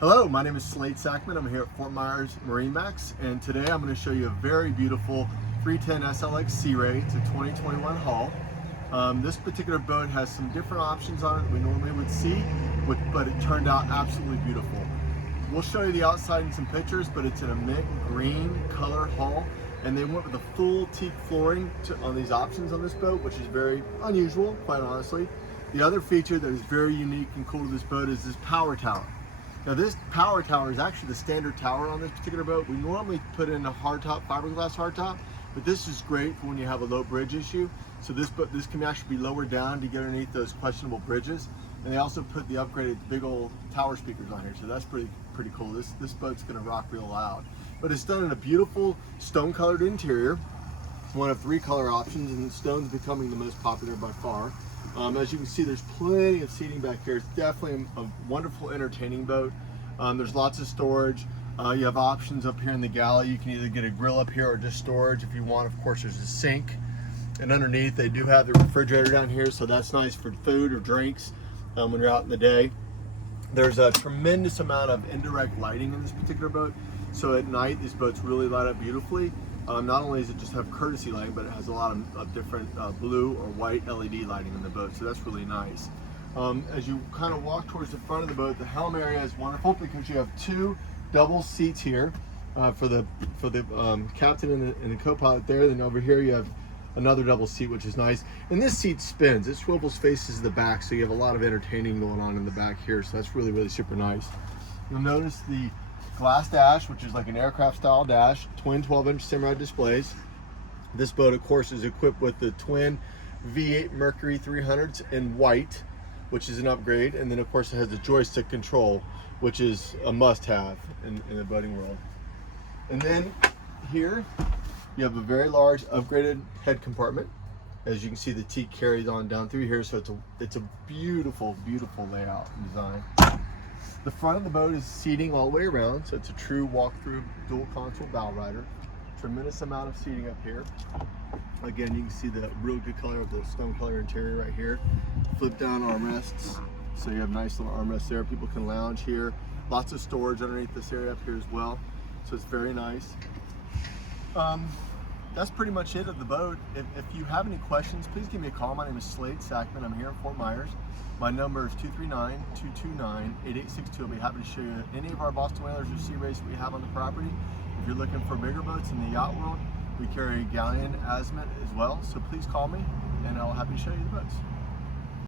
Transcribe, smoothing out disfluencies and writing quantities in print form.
Hello, my name is Slade Sackman. I'm here at Fort Myers MarineMax, and today I'm going to show you a very beautiful 310 SLX Sea Ray. It's a 2021 hull. This particular boat has some different options on it that we normally would see, but it turned out absolutely beautiful. We'll show you the outside in some pictures, but it's in a mint green color hull, and they went with a full teak flooring on these options on this boat, which is very unusual, quite honestly. The other feature that is very unique and cool to this boat is this power tower. Now this power tower is actually the standard tower on this particular boat. We normally put in a hardtop, fiberglass hardtop, but this is great for when you have a low bridge issue. So this can actually be lowered down to get underneath those questionable bridges. And they also put the upgraded big old tower speakers on here, so that's pretty cool. This boat's gonna rock real loud. But it's done in a beautiful stone colored interior, one of 3 color options, and stone's becoming the most popular by far. As you can see, there's plenty of seating back here. It's definitely a wonderful, entertaining boat. There's lots of storage. You have options up here in the galley. You can either get a grill up here or just storage if you want. Of course, there's a sink. And underneath, they do have the refrigerator down here, so that's nice for food or drinks when you're out in the day. There's a tremendous amount of indirect lighting in this particular boat. So at night, these boats really light up beautifully. Not only does it just have courtesy lighting, but it has a lot of different blue or white LED lighting in the boat, so that's really nice. As you kind of walk towards the front of the boat, the helm area is wonderful because you have 2 double seats here for the captain and the co-pilot there. Then over here you have another double seat, which is nice. And this seat spins. It swivels faces to the back, so you have a lot of entertaining going on in the back here, so that's really super nice. You'll notice the glass dash, which is like an aircraft style dash, twin 12-inch Simrad displays. This boat, of course, is equipped with the twin V8 Mercury 300s in white, which is an upgrade. And then, of course, it has the joystick control, which is a must-have in the boating world. And then here, you have a very large upgraded head compartment. As you can see, the teak carries on down through here, so it's a beautiful layout and design. The front of the boat is seating all the way around, so it's a true walk-through dual console bow rider. Tremendous amount of seating up here. Again, you can see the real good color of the stone color interior right here. Flip down armrests, so you have nice little armrests there. People can lounge here. Lots of storage underneath this area up here as well, so it's very nice. That's pretty much it of the boat. If you have any questions, please give me a call. My name is Slade Sackman. I'm here in Fort Myers. My number is 239-229-8862. I'll be happy to show you any of our Boston Whalers or Sea Rays that we have on the property. If you're looking for bigger boats in the yacht world, we carry galleon, azimuth as well. So please call me, and I'll be happy to show you the boats.